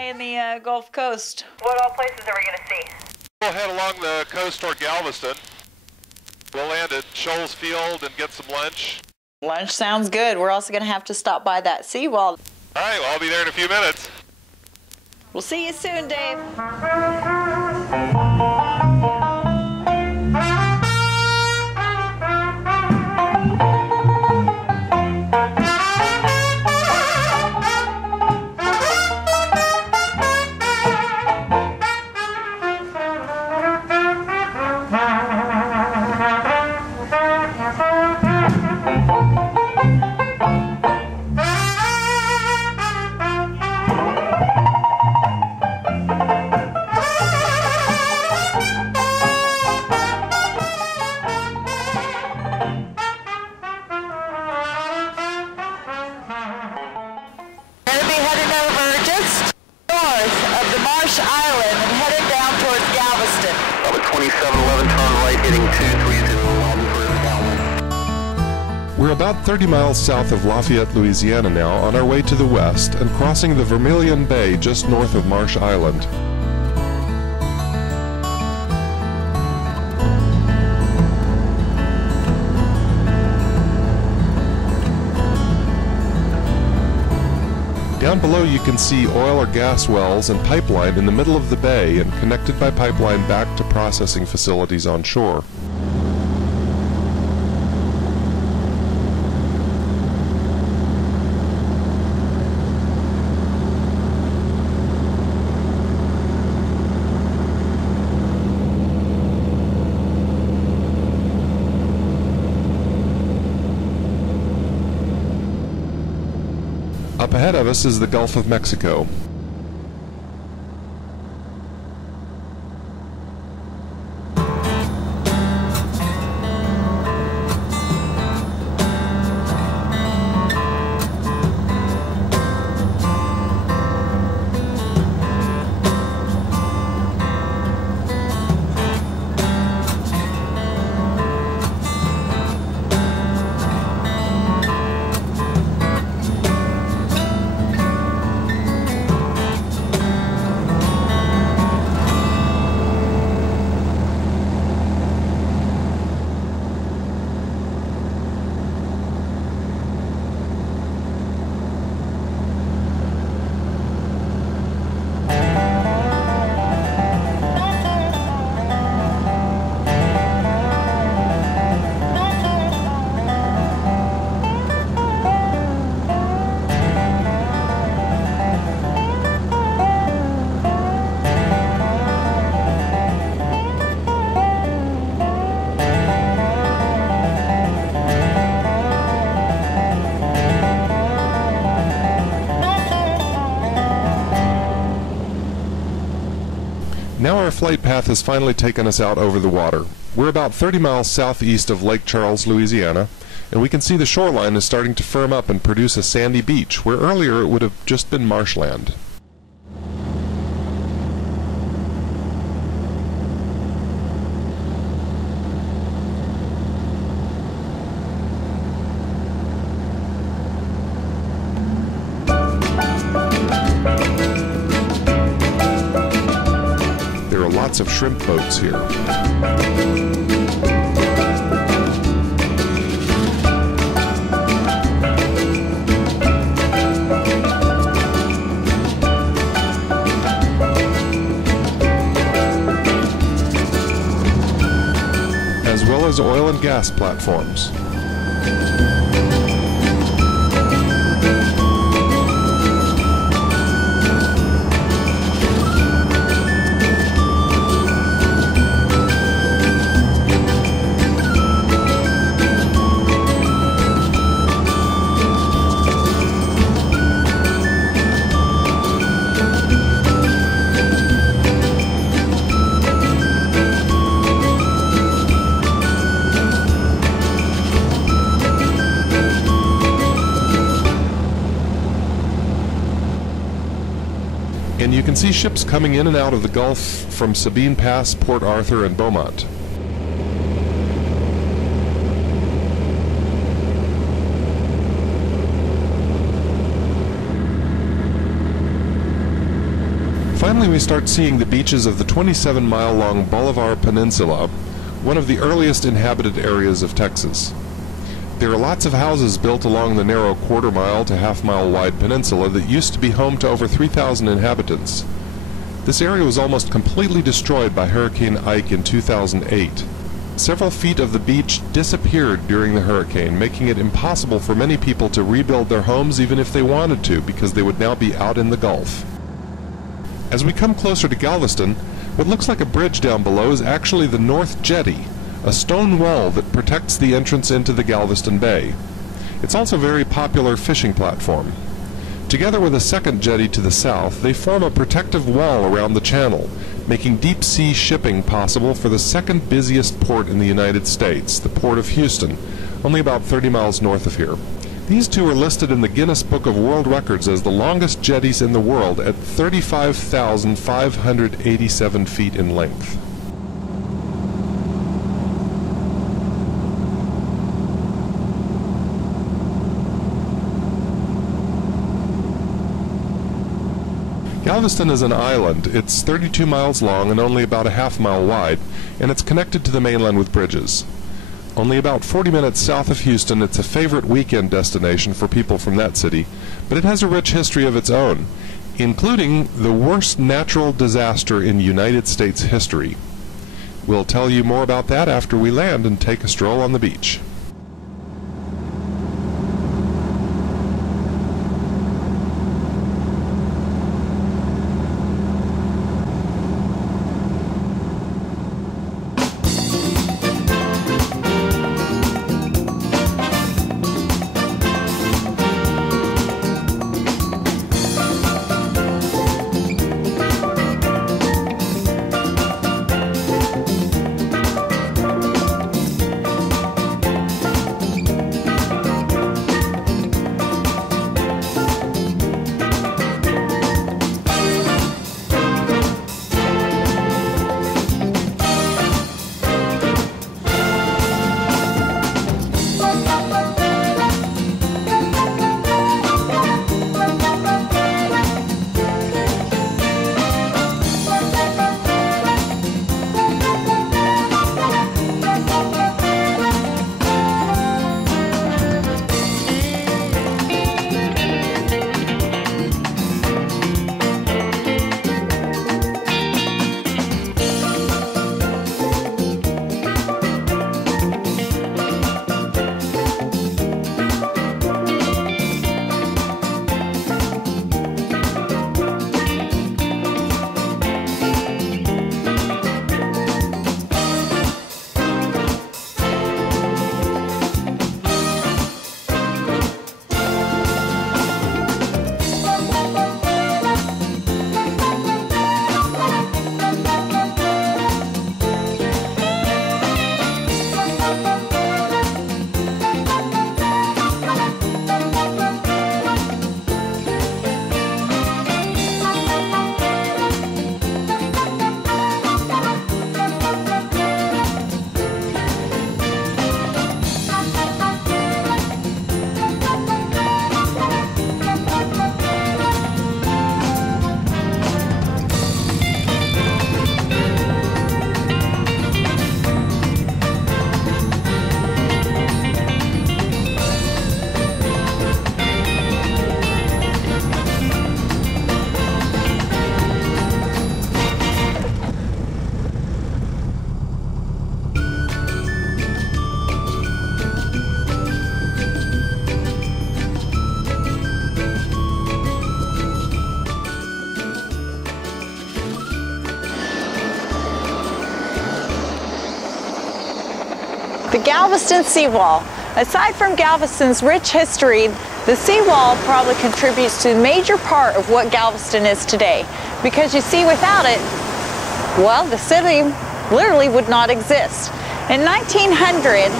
in the Gulf Coast. What all places are we going to see? We'll head along the coast toward Galveston. We'll land at Shoals Field and get some lunch. Lunch sounds good. We're also going to have to stop by that Seawall. All right, well, I'll be there in a few minutes. We'll see you soon, Dave. Island and headed down towards Galveston. 2711, turn right, heading 230. We're about 30 miles south of Lafayette, Louisiana now, on our way to the west and crossing the Vermilion Bay just north of Marsh Island. Down below you can see oil or gas wells and pipeline in the middle of the bay and connected by pipeline back to processing facilities on shore. Up ahead of us is the Gulf of Mexico. Now our flight path has finally taken us out over the water. We're about 30 miles southeast of Lake Charles, Louisiana, and we can see the shoreline is starting to firm up and produce a sandy beach, where earlier it would have just been marshland. Lots of shrimp boats here. As well as oil and gas platforms. And you can see ships coming in and out of the Gulf from Sabine Pass, Port Arthur, and Beaumont. Finally, we start seeing the beaches of the 27-mile-long Bolivar Peninsula, one of the earliest inhabited areas of Texas. There are lots of houses built along the narrow quarter-mile to half-mile wide peninsula that used to be home to over 3,000 inhabitants. This area was almost completely destroyed by Hurricane Ike in 2008. Several feet of the beach disappeared during the hurricane, making it impossible for many people to rebuild their homes even if they wanted to, because they would now be out in the Gulf. As we come closer to Galveston, what looks like a bridge down below is actually the North Jetty, a stone wall that protects the entrance into the Galveston Bay. It's also a very popular fishing platform. Together with a second jetty to the south, they form a protective wall around the channel, making deep-sea shipping possible for the second busiest port in the United States, the Port of Houston, only about 30 miles north of here. These two are listed in the Guinness Book of World Records as the longest jetties in the world at 35,587 feet in length. Galveston is an island. It's 32 miles long and only about a half-mile wide, and it's connected to the mainland with bridges. Only about 40 minutes south of Houston, it's a favorite weekend destination for people from that city, but it has a rich history of its own, including the worst natural disaster in United States history. We'll tell you more about that after we land and take a stroll on the beach. The Galveston Seawall. Aside from Galveston's rich history, the seawall probably contributes to a major part of what Galveston is today. Because you see, without it, well, the city literally would not exist. In 1900,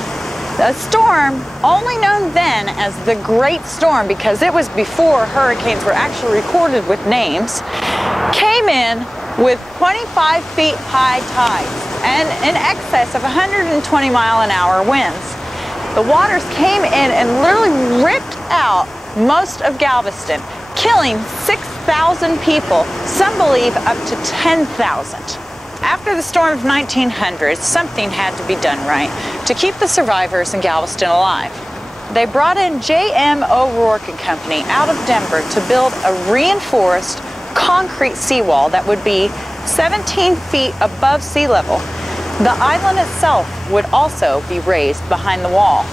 a storm, only known then as the Great Storm, because it was before hurricanes were actually recorded with names, came in with 25 feet high tides and in excess of 120-mile-an-hour winds. The waters came in and literally ripped out most of Galveston, killing killing 6,000 people, some believe up to 10,000. After the storm of 1900, something had to be done right to keep the survivors in Galveston alive. They brought in J.M. O'Rourke and Company out of Denver to build a reinforced concrete seawall that would be 17 feet above sea level. The island itself would also be raised behind the wall.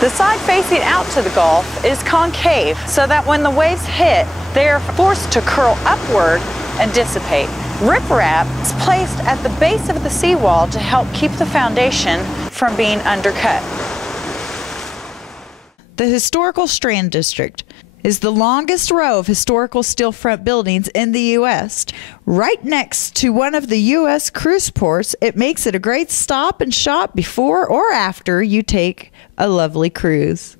The side facing out to the Gulf is concave, so that when the waves hit, they are forced to curl upward and dissipate. Riprap is placed at the base of the seawall to help keep the foundation from being undercut. The historical Strand District is the longest row of historical steel front buildings in the U.S. Right next to one of the U.S. cruise ports, it makes it a great stop and shop before or after you take a lovely cruise.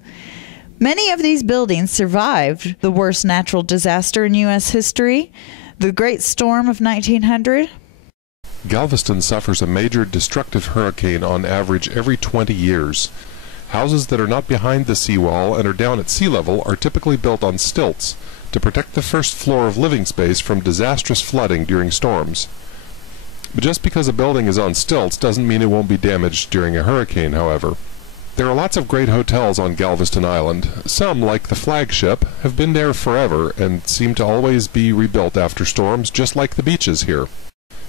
Many of these buildings survived the worst natural disaster in U.S. history, the Great Storm of 1900. Galveston suffers a major destructive hurricane on average every 20 years. Houses that are not behind the seawall and are down at sea level are typically built on stilts to protect the first floor of living space from disastrous flooding during storms. But just because a building is on stilts doesn't mean it won't be damaged during a hurricane, however. There are lots of great hotels on Galveston Island. Some, like the Flagship, have been there forever and seem to always be rebuilt after storms, just like the beaches here.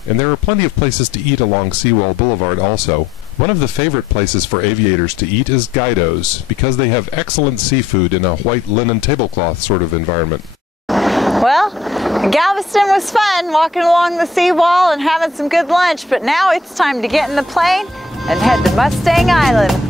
And there are plenty of places to eat along Seawall Boulevard also. One of the favorite places for aviators to eat is Guido's, because they have excellent seafood in a white linen tablecloth sort of environment. Well, Galveston was fun walking along the seawall and having some good lunch, but now it's time to get in the plane and head to Mustang Island.